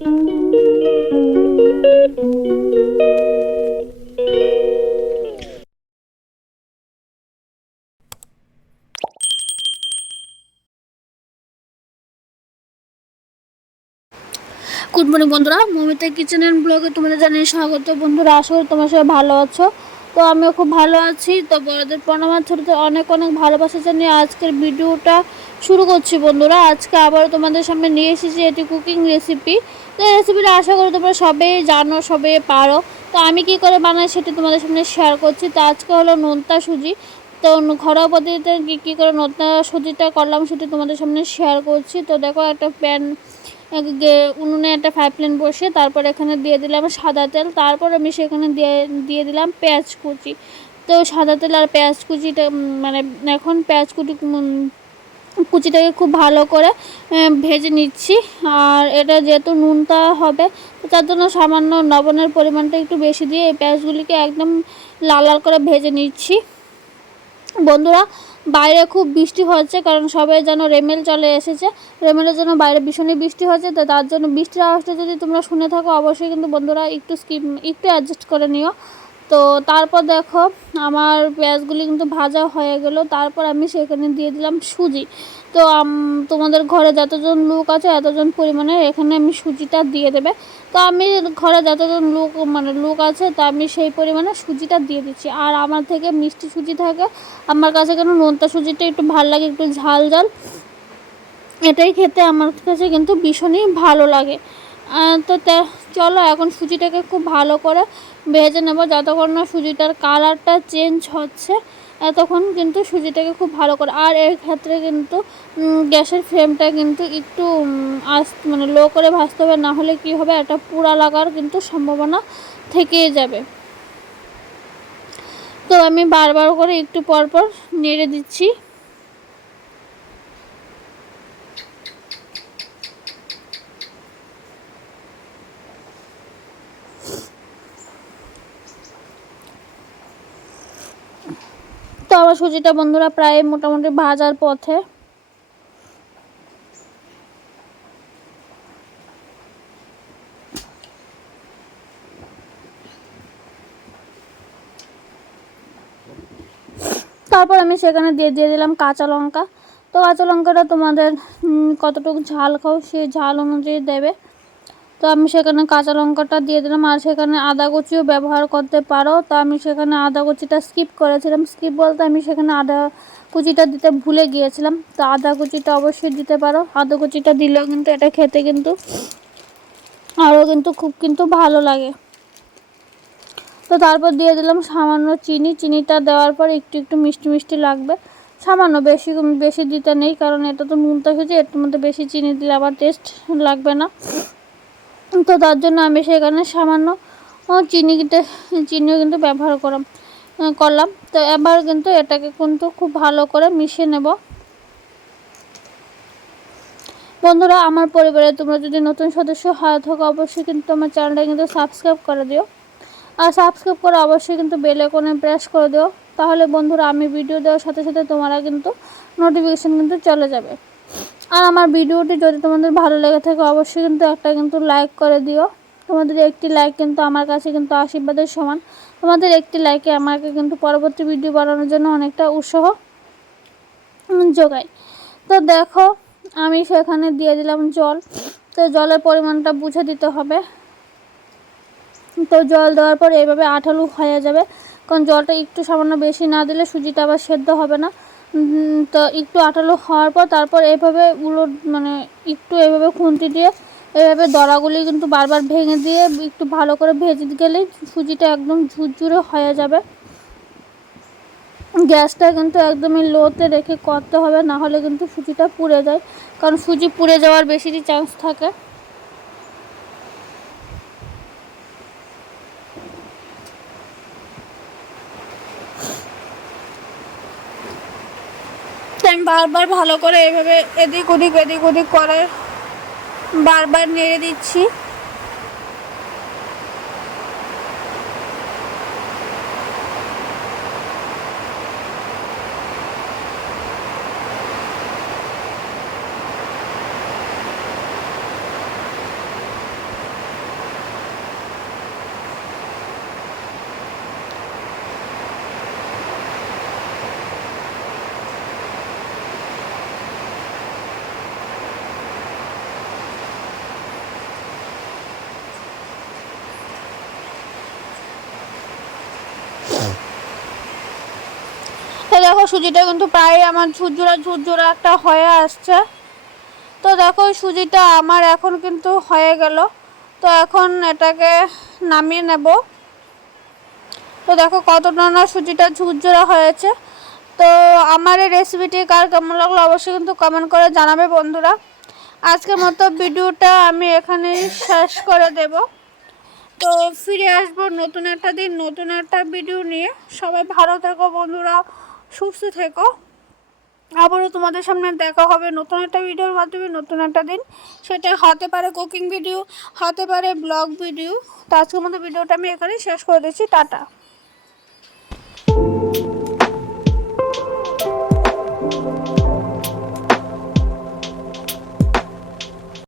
Good morning বন্ধুরা। Momita kitchen ব্লগে তোমাদের জানিয়ে স্বাগত। বন্ধুরা, আশা করি তোমার সবাই ভালো আছো। তো আমিও খুব ভালো আছি। তো বড়দের প্রণাম আর ছোটদের অনেক অনেক ভালোবাসা জানিয়ে আজকের ভিডিওটা শুরু করছি বন্ধুরা। আজকে আবারও তোমাদের সামনে নিয়ে এসেছি এটি কুকিং রেসিপি তো এই রেসিপিটা আশা করি তোমরা সবাই জানো, সবাই পারো। তো আমি কি করে বানাই সেটি তোমাদের সামনে শেয়ার করছি। তো আজকে হলো নোনতা সুজি। তো ঘরোয়া পদ্ধতিতে কী কী করে নোনতা সুজিটা করলাম সেটি তোমাদের সামনে শেয়ার করছি। তো দেখো একটা প্যান উনুনে একটা ফ্রাই প্যান বসে তারপর এখানে দিয়ে দিলাম সাদা তেল। তারপর আমি সেখানে দিয়ে দিয়ে দিলাম পেঁয়াজ কুচি। তো সাদা তেল আর পেঁয়াজ কুচিটা মানে এখন পেঁয়াজ কুচি কুচিটাকে খুব ভালো করে ভেজে নিচ্ছি। আর এটা যেহেতু নুনটা হবে তার জন্য সামান্য লবণের পরিমাণটা একটু বেশি দিয়ে এই পেঁয়াজগুলিকে একদম লাল লাল করে ভেজে নিচ্ছি। বন্ধুরা বাইরে খুব বৃষ্টি হচ্ছে, কারণ সবাই যেন রেমেল চলে এসেছে। রেমেলের জন্য বাইরে ভীষণই বৃষ্টি হচ্ছে, তো তার জন্য বৃষ্টির আওয়াজটা যদি তোমরা শুনে থাকো, অবশ্যই কিন্তু বন্ধুরা একটু স্কিপ একটু অ্যাডজাস্ট করে নিও। তো তারপর দেখো, আমার পেঁয়াজগুলি কিন্তু ভাজা হয়ে গেল। তারপর আমি সেখানে দিয়ে দিলাম সুজি। তো তোমাদের ঘরে যতজন লোক আছে, এতজন পরিমাণে এখানে আমি সুজিটা দিয়ে দেবে। তো আমি ঘরে যতজন লোক মানে লোক আছে, তো আমি সেই পরিমাণে সুজিটা দিয়ে দিচ্ছি। আর আমার থেকে মিষ্টি সুজি থাকে, আমার কাছে কেন নোনতা সুজিটা একটু ভালো লাগে, একটু ঝাল ঝাল, এটাই খেতে আমার কাছে কিন্তু ভীষণই ভালো লাগে। তো চলো এখন সুজিটাকে খুব ভালো করে ভেজে নেব। যতক্ষণ না সুজিটার কালারটা চেঞ্জ হচ্ছে, এতক্ষণ কিন্তু সুজিটাকে খুব ভালো করে, আর এর ক্ষেত্রে কিন্তু গ্যাসের ফ্লেমটা কিন্তু একটু আস মানে লো করে ভাজতে হবে, না হলে কি হবে, একটা পুড়া লাগার কিন্তু সম্ভাবনা থেকেই যাবে। তো আমি বারবার করে একটু পর পর নেড়ে দিচ্ছি। তো আমার সুজিটা বন্ধুরা প্রায় মোটামুটি ভাজার পথে। তারপর আমি সেখানে দিয়ে দিয়ে দিলাম কাঁচা লঙ্কা। তো কাঁচা লঙ্কাটা তোমাদের কতটুকু ঝাল খাও সেই ঝাল অনুযায়ী দেবে। তো আমি সেখানে কাঁচা লঙ্কাটা দিয়ে দিলাম আর সেখানে আদা কুচিও ব্যবহার করতে পারো। তো আমি সেখানে আদা কুচিটা স্কিপ করেছিলাম। স্কিপ বলতে আমি সেখানে আদা কুচিটা দিতে ভুলে গিয়েছিলাম। তো আদা কুচিটা অবশ্যই দিতে পারো। আদা কুচিটা দিলেও কিন্তু এটা খেতে কিন্তু আরও কিন্তু খুব কিন্তু ভালো লাগে। তো তারপর দিয়ে দিলাম সামান্য চিনি। চিনিটা দেওয়ার পর একটু একটু মিষ্টি মিষ্টি লাগবে। সামান্য বেশি বেশি দিতে নেই, কারণ এটা তো নুনটা খেয়েছে, এর মধ্যে বেশি চিনি দিলে আবার টেস্ট লাগবে না। তো তার জন্য আমি সেখানে সামান্য চিনি চিনিও কিন্তু ব্যবহার করাম করলাম। তো এবার কিন্তু এটাকে কিন্তু খুব ভালো করে মিশিয়ে নেব। বন্ধুরা, আমার পরিবারে তোমরা যদি নতুন সদস্য হয়ে থাকো অবশ্যই কিন্তু আমার চ্যানেলটা কিন্তু সাবস্ক্রাইব করে দিও। আর সাবস্ক্রাইব করে অবশ্যই কিন্তু বেল আইকনে প্রেস করে দিও। তাহলে বন্ধুরা, আমি ভিডিও দেওয়ার সাথে সাথে তোমরা কিন্তু নোটিফিকেশান কিন্তু চলে যাবে। আর আমার ভিডিওটি যদি তোমাদের ভালো লেগে থাকে, অবশ্যই কিন্তু একটা কিন্তু লাইক করে দিও। তোমাদের একটি লাইক কিন্তু আমার কাছে কিন্তু আশীর্বাদের সমান। তোমাদের একটি লাইকে আমাকে কিন্তু পরবর্তী ভিডিও বানানোর জন্য অনেকটা উৎসাহ যোগায়। তো দেখো, আমি সেখানে দিয়ে দিলাম জল। তো জলের পরিমাণটা বুঝে দিতে হবে। তো জল দেওয়ার পর এইভাবে আঠালু হয়ে যাবে। কারণ জলটা একটু সামান্য বেশি না দিলে সুজিটা আবার সেদ্ধ হবে না। তো একটু আঠালো হওয়ার পর তারপর এইভাবে উলট মানে একটু এভাবে খুন্তি দিয়ে, এভাবে দড়াগুলি কিন্তু বারবার ভেঙে দিয়ে একটু ভালো করে ভেজে গেলেই সুজিটা একদম ঝুরঝুরে হয়ে যাবে। গ্যাসটা কিন্তু একদমই লোতে রেখে করতে হবে, না হলে কিন্তু সুজিটা পুড়ে যায়। কারণ সুজি পুড়ে যাওয়ার বেশিরই চান্স থাকে। আমি বারবার ভালো করে এভাবে এদিক ওদিক এদিক ওদিক করে বারবার নেড়ে দিচ্ছি। তো দেখো সুজিটা কিন্তু প্রায় আমার ঝুরঝুরা ঝুরঝুরা একটা হয়ে আসছে। তো দেখো সুজিটা আমার এখন কিন্তু হয়ে গেল। তো এখন এটাকে নামিয়ে নেব। তো দেখো কতটা না সুজিটা ঝুরঝুরা হয়েছে। তো আমার এই রেসিপিটি কার কেমন লাগল অবশ্যই কিন্তু কমেন্ট করে জানাবে বন্ধুরা। আজকের মতো ভিডিওটা আমি এখানেই শেষ করে দেব। তো ফিরে আসব নতুন একটা দিন, নতুন একটা ভিডিও নিয়ে। সবাই ভালো থেকো বন্ধুরা, সুস্থ থেকো। আবারও তোমাদের সামনে দেখা হবে নতুন একটা ভিডিওর মাধ্যমে, নতুন একটা দিন। সেটা হতে পারে কুকিং ভিডিও হতে পারে ব্লগ ভিডিও তো আজকের মতো ভিডিওটা আমি এখানেই শেষ করে দিচ্ছি। টাটা।